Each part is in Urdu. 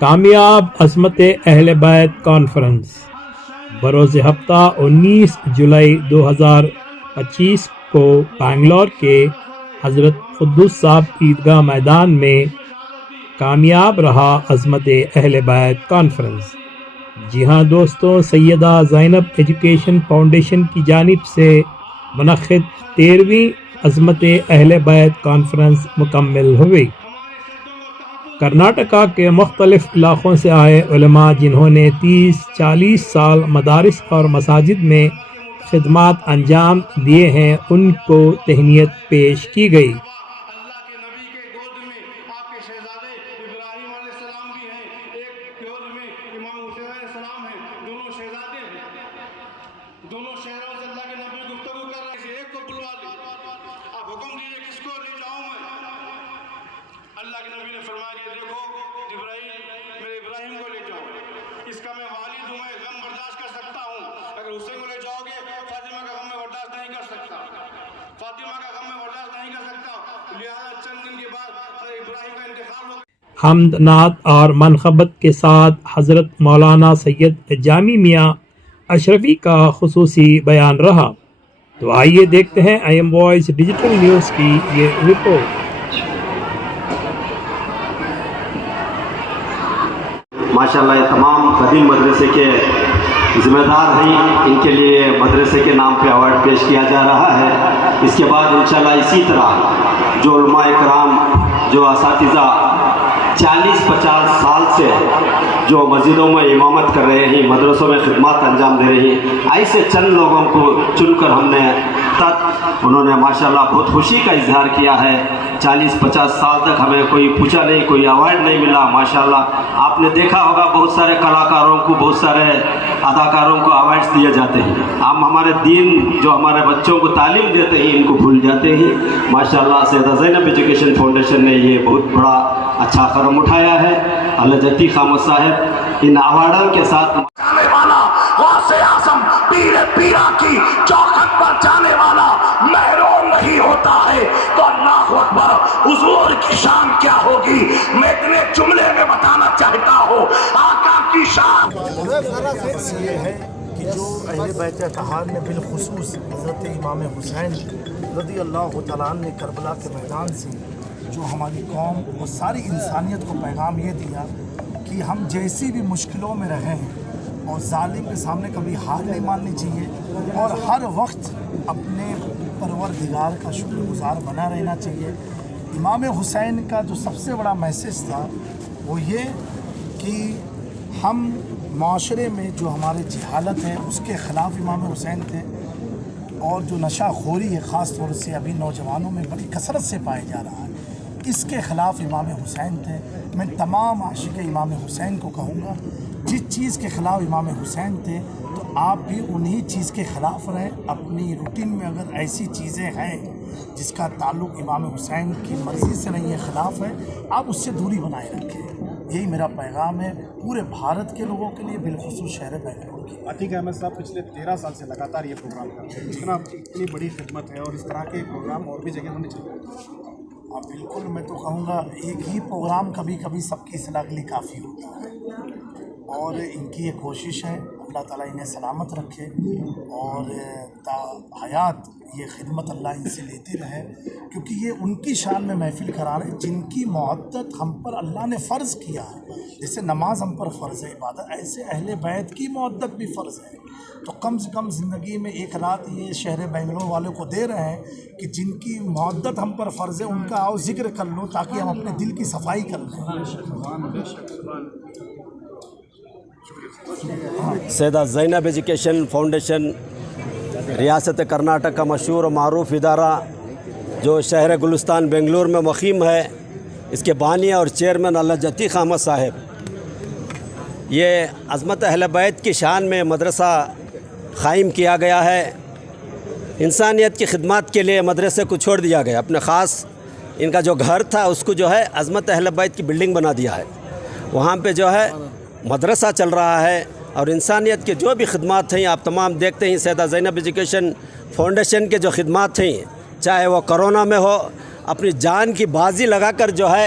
کامیاب عظمت اہل بیت کانفرنس بروز ہفتہ 19 جولائی 2025 کو بنگلور کے حضرت قدس صاحب عیدگاہ میدان میں کامیاب رہا عظمت اہل بیت کانفرنس۔ جی ہاں دوستوں، سیدہ زینب ایجوکیشن فاؤنڈیشن کی جانب سے منعقد 13ویں عظمت اہل بیت کانفرنس مکمل ہوئی۔ کرناٹکا کے مختلف علاقوں سے آئے علماء جنہوں نے 30-40 سال مدارس اور مساجد میں خدمات انجام دیے ہیں، ان کو تہنیت پیش کی گئی۔ اللہ کے نبی کے گود میں آپ کے شہزادے ابراہیم علیہ السلام بھی ہیں، ایک گود میں امام حسین علیہ السلام ہیں، دونوں شہزادے ہیں، دونوں شہروں سے اللہ کے نبی گفتگو کر رہے ہیں، ایک کو بلوا لیں، آپ حکم دیجئے کس کو لے جاؤں میں؟ اللہ کے نبی نے فرمایا کہ دیکھو جبرائیل، میرے ابراہیم کو لے جاؤ، اس کا میں والد ہوں، میں غم برداشت کر سکتا ہوں، اگر حسین کو لے جاؤ گے فاطمہ کا غم میں برداشت نہیں کر سکتا، فاطمہ کا غم میں برداشت نہیں کر سکتا، لہذا چند دن کے بعد حضرت ابراہیم کا انتقال ہو گیا۔ حمد نعت اور منقبت کے ساتھ حضرت مولانا سید جامی میاں اشرفی کا خصوصی بیان رہا۔ تو آئیے دیکھتے ہیں I M Voice Digital News کی یہ رپورٹ۔ ماشاءاللہ یہ تمام قدیم مدرسے کے ذمہ دار ہیں، ان کے لیے مدرسے کے نام پہ ایوارڈ پیش کیا جا رہا ہے۔ اس کے بعد انشاءاللہ اسی طرح جو علماء کرام، جو اساتذہ 40-50 سال سے جو مسجدوں میں امامت کر رہے ہیں، مدرسوں میں خدمات انجام دے رہے ہیں، ایسے چند لوگوں کو چن کر ہم نے انہوں نے ماشاءاللہ بہت خوشی کا اظہار کیا ہے۔ 40-50 سال تک ہمیں کوئی پوچھا نہیں، کوئی ایوارڈ نہیں ملا۔ ماشاءاللہ آپ نے دیکھا ہوگا بہت سارے کلاکاروں کو، بہت سارے اداکاروں کو ایوارڈز دیے جاتے ہیں، ہم ہمارے دین جو ہمارے بچوں کو تعلیم دیتے ہیں ان کو بھول جاتے ہیں۔ ماشاءاللہ سیدہ زینب ایجوکیشن فاؤنڈیشن نے یہ بہت بڑا اچھا قدم اٹھایا ہے۔ اللہ جتی خامد صاحب ان ایوارڈوں کے ساتھ جانے والا غوث اعظم پیر پیرا کی چوکھٹ پر جانے والا محروم نہیں ہوتا ہے تو اللہ اکبر، حضور کی شان کیا ہوگی؟ میں اتنے جملے میں بتانا چاہتا ہوں آقا کی شان یہ ہے کہ جو اہل بیت اطہار نے بالخصوص حضرت امام حسین رضی اللہ تعالیٰ عنہ نے کربلا کے میدان سے جو ہماری قوم اور ساری انسانیت کو پیغام یہ دیا کہ ہم جیسی بھی مشکلوں میں رہے ہیں اور ظالم کے سامنے کبھی ہار نہیں ماننی چاہیے اور ہر وقت اپنے پروردگار کا شکر گزار بنا رہنا چاہیے۔ امام حسین کا جو سب سے بڑا میسیج تھا وہ یہ کہ ہم معاشرے میں جو ہمارے جہالت ہے اس کے خلاف امام حسین تھے، اور جو نشہ خوری ہے خاص طور سے ابھی نوجوانوں میں بڑی کثرت سے پائے جا رہا ہے، اس کے خلاف امام حسین تھے۔ میں تمام عاشق امام حسین کو کہوں گا جس چیز کے خلاف امام حسین تھے تو آپ بھی انہی چیز کے خلاف رہیں۔ اپنی روٹین میں اگر ایسی چیزیں ہیں جس کا تعلق امام حسین کی مرضی سے نہیں ہے، خلاف ہے، آپ اس سے دوری بنائے رکھیں۔ یہی میرا پیغام ہے پورے بھارت کے لوگوں کے لیے، بالخصوص شہر بنگلور کی۔ عتیق احمد صاحب پچھلے 13 سال سے لگاتار یہ پروگرام کرتے ہیں، اتنی بڑی خدمت ہے اور اس طرح کے پروگرام اور بھی جگہ ہونے چاہیے۔ ہاں بالکل، میں تو کہوں گا ایک ہی پروگرام کبھی کبھی سب کی اصلاح کے لیے کافی ہوتا ہے، اور ان کی یہ کوشش ہے اللہ تعالیٰ انہیں سلامت رکھے اور تا حیات یہ خدمت اللہ ان سے لیتے رہے، کیونکہ یہ ان کی شان میں محفل کرا رہے ہیں جن کی معدت ہم پر اللہ نے فرض کیا ہے۔ جیسے نماز ہم پر فرض ہے عبادت، ایسے اہل بیت کی معدت بھی فرض ہے۔ تو کم سے کم زندگی میں ایک رات یہ شہر بنگلور والوں کو دے رہے ہیں کہ جن کی معدت ہم پر فرض ہے ان کا آؤ ذکر کر لو تاکہ ہم اپنے دل کی صفائی کر لیں۔ سیدہ زینب ایجوکیشن فاؤنڈیشن ریاست کرناٹک کا مشہور و معروف ادارہ جو شہر گلستان بنگلور میں مقیم ہے، اس کے بانی اور چیئرمین اللہ جتی خامد صاحب، یہ عظمت اہل بیت کی شان میں مدرسہ قائم کیا گیا ہے۔ انسانیت کی خدمات کے لیے مدرسے کو چھوڑ دیا گیا، اپنے خاص ان کا جو گھر تھا اس کو جو ہے عظمت اہل بیت کی بلڈنگ بنا دیا ہے، وہاں پہ جو ہے مدرسہ چل رہا ہے، اور انسانیت کے جو بھی خدمات ہیں آپ تمام دیکھتے ہیں۔ سیدہ زینب ایجوکیشن فاؤنڈیشن کے جو خدمات ہیں، چاہے وہ کرونا میں ہو، اپنی جان کی بازی لگا کر جو ہے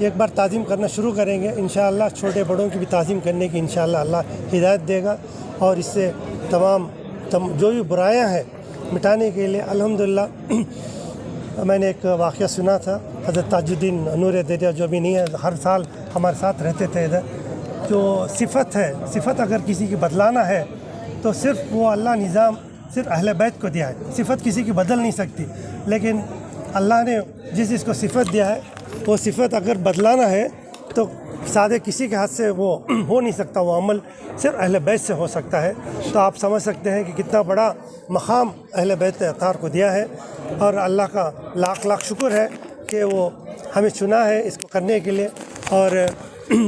ایک بار تعظیم کرنا شروع کریں گے انشاءاللہ چھوٹے بڑوں کی بھی تعظیم کرنے کی انشاءاللہ اللہ ہدایت دے گا، اور اس سے تمام جو بھی برائیاں ہیں مٹانے کے لیے الحمدللہ میں نے ایک واقعہ سنا تھا، حضرت تاج الدین نور دہلوی جو بھی نہیں ہے ہر سال ہمارے ساتھ رہتے تھے ادھر، جو صفت ہے، صفت اگر کسی کی بدلانا ہے تو صرف وہ اللہ نظام صرف اہل بیت کو دیا ہے، صفت کسی کی بدل نہیں سکتی، لیکن اللہ نے جس کو صفت دیا ہے وہ صفت اگر بدلانا ہے تو سادے کسی کے ہاتھ سے وہ ہو نہیں سکتا، وہ عمل صرف اہل بیت سے ہو سکتا ہے۔ تو آپ سمجھ سکتے ہیں کہ کتنا بڑا مقام اہل بیت اطہار کو دیا ہے، اور اللہ کا لاکھ لاکھ شکر ہے کہ وہ ہمیں چنا ہے اس کو کرنے کے لیے، اور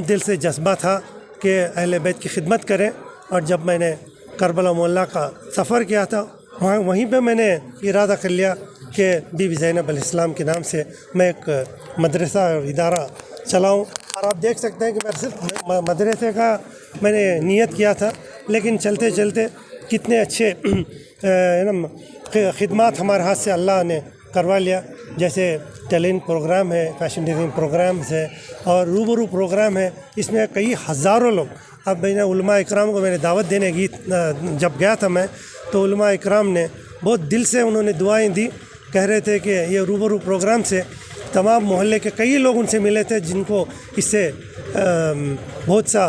دل سے جذبہ تھا کہ اہل بیت کی خدمت کریں۔ اور جب میں نے کربلا معلی کا سفر کیا تھا وہیں پہ میں نے ارادہ کر لیا کہ بی بی زینب علیہ السلام کے نام سے میں ایک مدرسہ اور ادارہ چلاؤں، اور آپ دیکھ سکتے ہیں کہ میں صرف مدرسے کا میں نے نیت کیا تھا، لیکن چلتے چلتے کتنے اچھے خدمات ہمارے ہاتھ سے اللہ نے کروا لیا، جیسے ٹیلنٹ پروگرام ہے، فیشن ڈیزائن پروگرامز ہے، اور روبرو پروگرام ہے، اس میں کئی ہزاروں لوگ۔ اب میں نے علماء اکرام کو میں نے دعوت دینے کی جب گیا تھا میں، تو علماء اکرام نے بہت دل سے انہوں نے دعائیں دی، کہہ رہے تھے کہ یہ روبرو پروگرام سے تمام محلے کے کئی لوگ ان سے ملے تھے جن کو اس سے بہت سا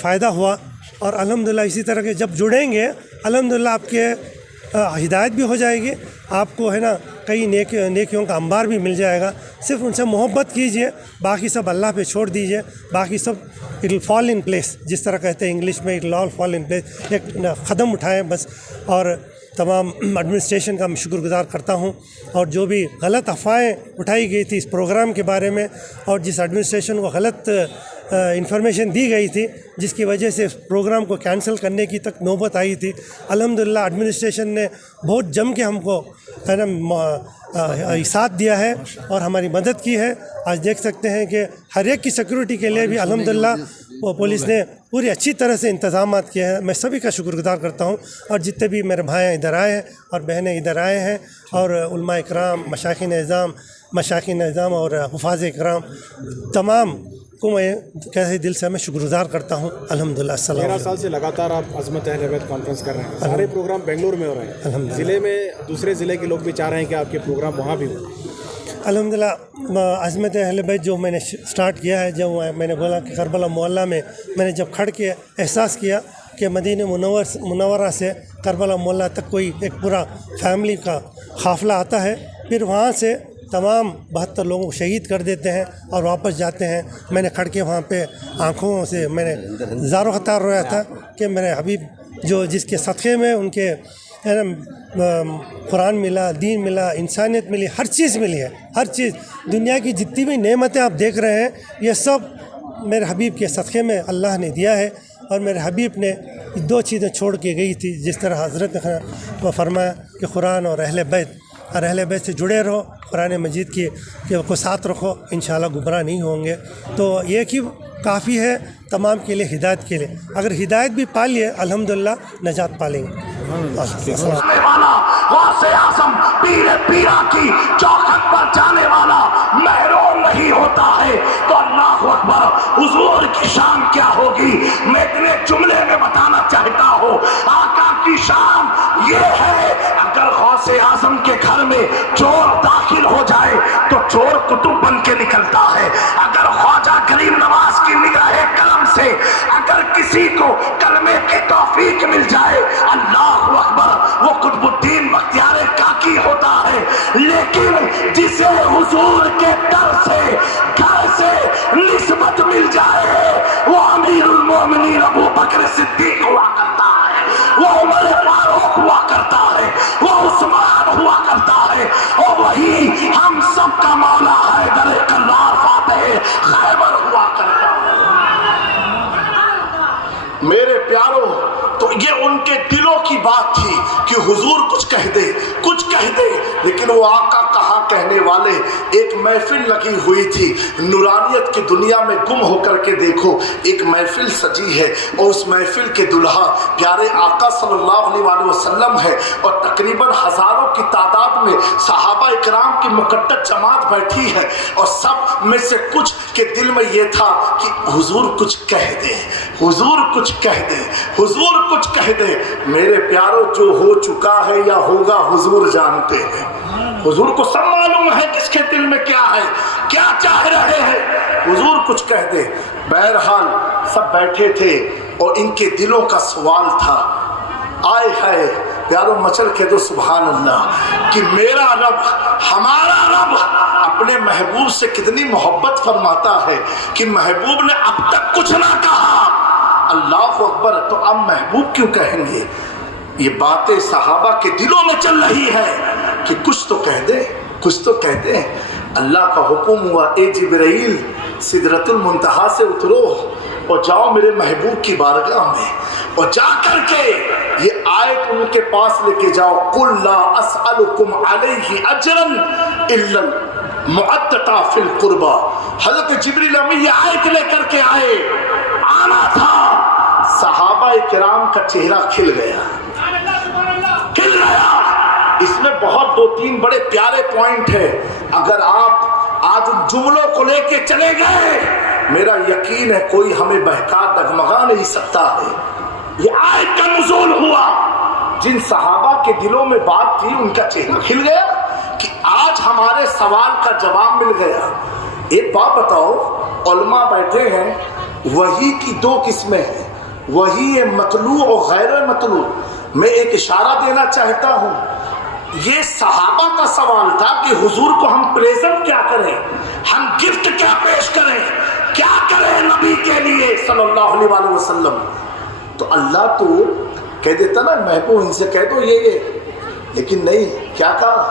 فائدہ ہوا، اور الحمدللہ اسی طرح کے جب جڑیں گے الحمدللہ آپ کے ہدایت بھی ہو جائے گی، آپ کو کئی نیکیوں کا انبار بھی مل جائے گا۔ صرف ان سے محبت کیجئے، باقی سب اللہ پہ چھوڑ دیجئے، باقی سب it will fall in place, جس طرح کہتے ہیں انگلش میں it will all fall in place, ایک قدم اٹھائیں بس۔ اور تمام ایڈمنسٹریشن کا میں شکر گزار کرتا ہوں، اور جو بھی غلط افواہیں اٹھائی گئی تھی اس پروگرام کے بارے میں، اور جس ایڈمنسٹریشن کو غلط انفارمیشن دی گئی تھی جس کی وجہ سے اس پروگرام کو کینسل کرنے کی تک نوبت آئی تھی، الحمدللہ ایڈمنسٹریشن نے بہت جم کے ہم کو ساتھ دیا ہے اور ہماری مدد کی ہے۔ آج دیکھ سکتے ہیں کہ ہر ایک کی سیکورٹی کے لیے بھی الحمدللہ وہ پولیس نے پوری اچھی طرح سے انتظامات کیے ہیں، میں سبھی کا شکر گزار کرتا ہوں۔ اور جتنے بھی میرے بھائی ادھر آئے ہیں اور بہنیں ادھر آئے ہیں، اور علماء اکرام، مشائخین اعظام اور حفاظ اکرام، تمام کو میں کیسے دل سے میں شکر گزار کرتا ہوں الحمدللہ۔ 13 سال سے لگاتار آپ عظمت اہل بیت کانفرنس کر رہے ہیں، سارے پروگرام بنگلور میں ہو رہے ہیں، ضلع میں دوسرے ضلع کے لوگ بھی چاہ رہے ہیں کہ آپ کے پروگرام وہاں بھی ہوں۔ الحمدللہ عظمت اہل بیت جو میں نے سٹارٹ کیا ہے، جب میں نے بولا کہ کربلا معلی میں میں نے جب کھڑ کے احساس کیا کہ مدینہ منورہ سے کربلا معلی تک کوئی ایک پورا فیملی کا قافلہ آتا ہے، پھر وہاں سے تمام 72 لوگوں کو شہید کر دیتے ہیں اور واپس جاتے ہیں۔ میں نے کھڑ کے وہاں پہ آنکھوں سے میں نے زارو خطار رویا تھا کہ میرے حبیب جو جس کے صدقے میں ان کے قرآن ملا، دین ملا، انسانیت ملی، ہر چیز ملی ہے، ہر چیز دنیا کی جتنی بھی نعمتیں آپ دیکھ رہے ہیں یہ سب میرے حبیب کے صدقے میں اللہ نے دیا ہے۔ اور میرے حبیب نے 2 چیزیں چھوڑ کے گئی تھی، جس طرح حضرت نے فرمایا کہ قرآن اور اہل بیت، اور اہل بیت سے جڑے رہو، قرآن مجید کو ساتھ رکھو، انشاءاللہ گمراہ نہیں ہوں گے۔ تو ایک ہی کافی ہے تمام کے لیے، ہدایت کے لیے، اگر ہدایت بھی پا لیے الحمدللہ نجات پا لیں گے۔ غوث اعظم پیر پیرا کی چوکھٹ پر جانے والا محروم نہیں ہوتا ہے تو اللہ اکبر، حضور کی شان کیا ہوگی؟ میں اتنے جملے میں بتانا چاہتا ہوں، آقا کی شان یہ ہے، اگر غوث اعظم کے گھر میں چور داخل ہو جائے تو چور کتب بن کے نکلتا ہے۔ اگر خواجہ کریم نواز کی نگاہ کرم سے اگر کسی کو کلمے کی توفیق مل جائے، اللہ اکبر، وہ قطب الدین بختیار کاکی ہوتا ہے۔ لیکن جسے حضور کے در سے، گھر سے نسبت مل جائے، وہ امیر المومنین ابو بکر صدیق ہوا کرتا ہے، وہ عمر فاروق ہوا کرتا ہے، وہ عثمان ہوا کرتا ہے، اور وہی ہم سب کا مولا حیدر کرار فاتح خیبر ہوا کرتا ہے۔ میرے پیاروں، تو یہ ان کے دلوں کی بات تھی کہ حضور کچھ کہہ دے، کچھ کہہ دے، لیکن وہ آقا کہاں کہنے والے۔ ایک محفل لگی ہوئی تھی، نورانیت کی دنیا میں گم ہو کر کے دیکھو، ایک محفل سجی ہے اور اس محفل کے دلہا پیارے آقا صلی اللہ علیہ وسلم ہے، اور تقریباً ہزاروں کی تعداد میں صحابہ اکرام کی مقدس جماعت بیٹھی ہے، اور سب میں سے کچھ کے دل میں یہ تھا کہ حضور کچھ کہہ دے، حضور کچھ کہہ دے، حضور کچھ کہہ دے۔ میرے پیاروں، جو ہو چکا ہے یا ہوگا حضور جانتے ہیں، حضور کو سب معلوم ہے کس کے دل میں کیا ہے، کیا چاہ رہے ہیں، حضور کچھ کہہ دے۔ بہرحال سب بیٹھے تھے اور ان کے دلوں کا سوال تھا، آئے ہے پیاروں، مچل کے دو سبحان اللہ، کہ میرا رب، ہمارا رب اپنے محبوب سے کتنی محبت فرماتا ہے کہ محبوب نے اب تک کچھ نہ کہا، اللہ اکبر، تو اب محبوب کیوں کہیں گے؟ یہ باتیں صحابہ کے دلوں میں چل رہی ہے کہ کچھ تو کہہ دے، کچھ تو کہہ دے۔ اللہ کا حکم ہوا، اے جبرائیل سدرۃ المنتہا سے اترو اور جاؤ میرے محبوب کی بارگاہ میں، اور جا کر کے یہ آیت ان کے پاس لے کے جاؤ، قُلْ لَا أَسْأَلُكُمْ عَلَيْهِ أَجْرًا إِلَّا الْمُعَدَّةَ فِي الْقُرْبَى۔ حضرت جبریل امی یہ آیت لے کر کے آئے، آنا تھا، صحابہ کرام کا چہرہ کھل گیا، کھل گیا۔ اس میں بہت دو تین بڑے پیارے پوائنٹ ہیں، اگر آپ آج ان جملوں کو لے کے چلے گئے، میرا یقین ہے کوئی ہمیں بہکا ڈگمگا نہیں سکتا ہے۔ یہ آیت کا نزول ہوا، جن صحابہ کے دلوں میں بات تھی ان کا چہرہ کھل گیا کہ آج ہمارے سوال کا جواب مل گیا۔ ایک بات بتاؤ، علماء بیٹھے ہیں، وحی کی دو قسمیں ہیں، وحی مطلوع اور غیر مطلوع۔ میں ایک اشارہ دینا چاہتا ہوں، یہ صحابہ کا سوال تھا کہ حضور کو ہم پریزنٹ کیا کریں، ہم گفٹ کیا پیش کریں، کیا کریں نبی کے لیے صلی اللہ علیہ وسلم۔ تو اللہ تو کہہ دیتا نا محبوب ان سے کہہ دو یہ، لیکن نہیں، کیا کہا؟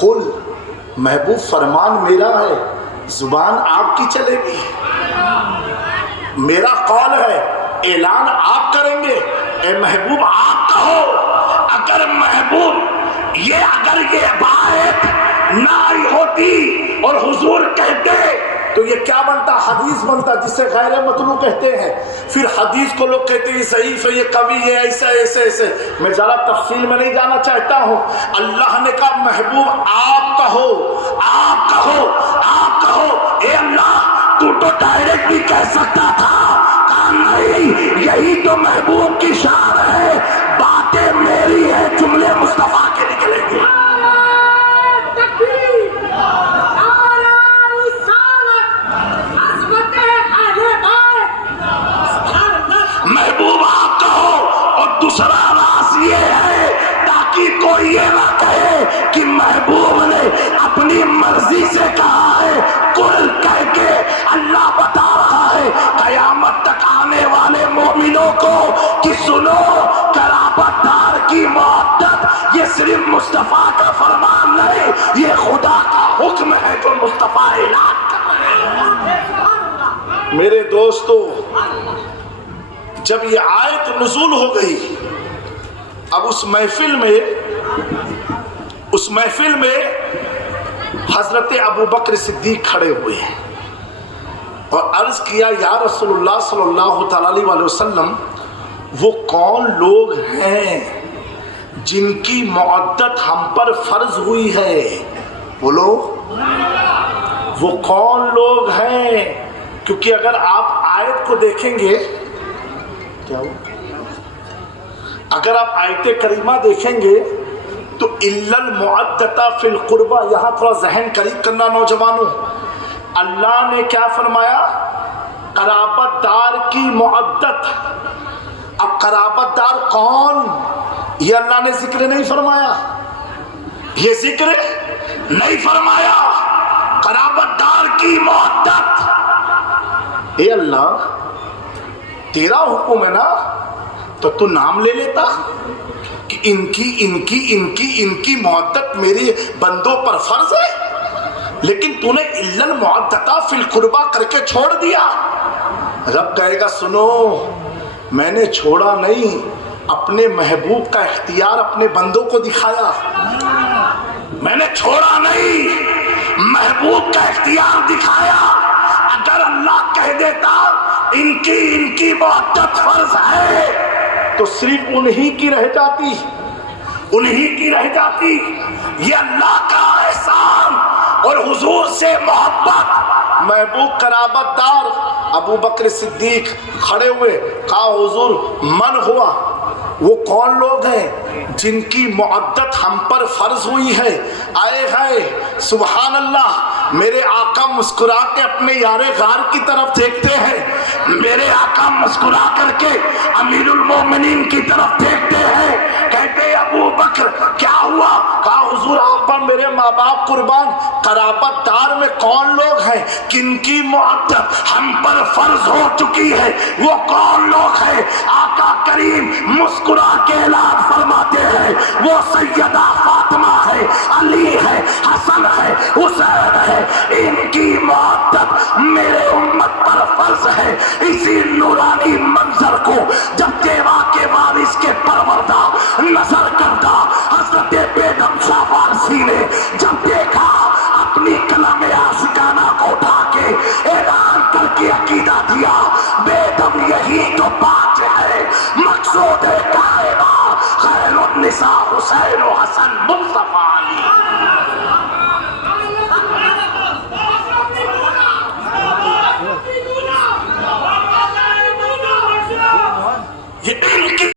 قل، محبوب فرمان میرا ہے، زبان آپ کی چلے گی، میرا قول ہے، اعلان آپ کریں گے، اے محبوب آپ کہو۔ اگر محبوب اگر یہ بات نہ آئی ہوتی اور حضور کہتے تو یہ کیا بنتا؟ حدیث بنتا، جسے غیر مطلوع کہتے ہیں۔ پھر حدیث کو لوگ کہتے ہیں یہ ضعیف ہے، یہ قوی ہے، ایسا ایسے ایسے۔ میں ذرا تفصیل میں نہیں جانا چاہتا ہوں۔ اللہ نے کہا محبوب آپ کہو، آپ کہو، آپ کہو۔ اے اللہ، تو ڈائریکٹ بھی کہہ سکتا تھا، کہا نہیں، یہی تو محبوب کی شان ہے، باتیں میری ہے، جملے مصطفیٰ کے نکلیں گے۔ محبوب آپ کہو، اور دوسرا راز یہ ہے تاکہ کوئی یہ نہ کہے کہ محبوب نے اپنی مرضی سے کہا ہے، قل کہہ کے اللہ بتا رہا ہے قیامت تک آنے والے مومنوں کو کہ سنو، قرابت دار کی محبت یہ صرف مصطفیٰ کا فرمان نہیں، یہ خدا کا حکم ہے جو مصطفیٰ اعلان کر رہے ہیں۔ میرے دوستو، جب یہ آیت نزول ہو گئی، اب اس محفل میں حضرت ابوبکر صدیق کھڑے ہوئے ہیں اور عرض کیا، یا رسول اللہ صلی اللہ تعالی علیہ وسلم، وہ کون لوگ ہیں جن کی مودت ہم پر فرض ہوئی ہے؟ بولو، وہ کون لوگ ہیں؟ کیونکہ اگر آپ آیت کو دیکھیں گے، کیا ہو؟ اگر آپ آیت کریمہ دیکھیں گے تو الا المعدۃ فی القربہ، یہاں تھوڑا ذہن قریب کرنا نوجوانوں، اللہ نے کیا فرمایا؟ قرابت دار کی معدت۔ اب قرابت دار کون؟ یہ اللہ نے ذکر نہیں فرمایا، یہ ذکر نہیں فرمایا، قرابت دار کی معدت۔ اے اللہ، تیرا حکم ہے نا، تو نام لے لیتا کہ ان کی معدت میرے بندوں پر فرض ہے، لیکن تو نے الا المعدۃ فی القربہ کر کے چھوڑ دیا۔ رب کہے گا سنو، میں نے چھوڑا نہیں، اپنے محبوب کا اختیار اپنے بندوں کو دکھایا. میں نے چھوڑا نہیں، محبوب کا اختیار دکھایا. اگر اللہ کہہ دیتا ان کی محبت فرض ہے تو صرف انہی کی رہ جاتی. یہ اللہ کا احسان اور حضور سے محبت. محبوب قرابت دار ابو بکر صدیق کھڑے ہوئے، کہا حضور من ہوا. وہ کون لوگ ہیں جن کی معدت ہم پر فرض ہوئی ہے؟ آئے ہائے سبحان اللہ. میرے آقا مسکرا کے اپنے یار غار کی طرف دیکھتے ہیں. میرے آقا مسکرا کر کے امیر المومنین کی طرف دیکھتے ہیں، کہتے ابو بکر کیا ہوا؟ کہا حضور آپ پر میرے ماں باپ قربان. قرابت دار میں کون لوگ ہیں کن کی معدت ہم پر فرض ہو چکی ہے؟ وہ کون لوگ ہیں؟ آقا کریم مسکرا کے اعلان فرماتے ہیں وہ سیدہ فاطمہ ہے، علی ہے، حسن ہے، حسین ہے. ان کی معدت میرے امت پر فرض ہے. اسی نورانی منظر کو جب دیوا کے وارث کے پروردہ نظر کردہ حضرت بیگم شاہ فارسی نے جب دیکھا، اپنی قلم عاشقانہ کو اٹھا کے اعلان کر کے عقیدہ دیا، بیگم یہی تو بات ہے. مقصود کائنات خیر النساء حسین و حسن مصطفیٰ علی.